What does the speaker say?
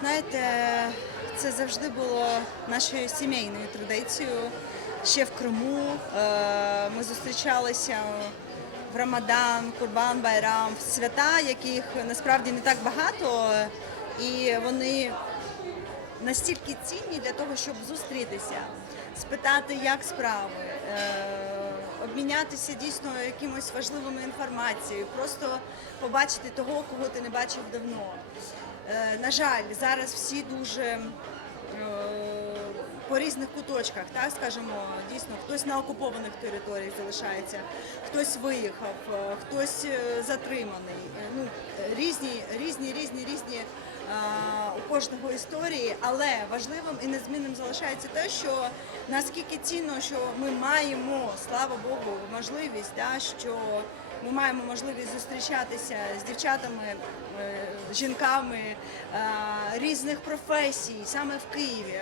Знаєте, це завжди було нашою сімейною традицією. Ще в Криму е, ми зустрічалися в Рамадан, Курбан, Байрам, свята, яких насправді не так багато, і вони настільки цінні для того, щоб зустрітися, спитати, як справи, е, обмінятися дійсно якимось важливими інформацією, просто побачити того, кого ти не бачив давно. Е, На жаль, зараз всі дуже е, по різних куточках, так скажемо, дійсно, хтось на окупованих територіях залишається, хтось виїхав, е, хтось затриманий. Ну, різні, різні, кожного історії, але важливим і незмінним залишається те, що наскільки цінно, що ми маємо, слава Богу, можливість, да, що ми маємо можливість зустрічатися з дівчатами, е, жінками е, різних професій саме в Києві.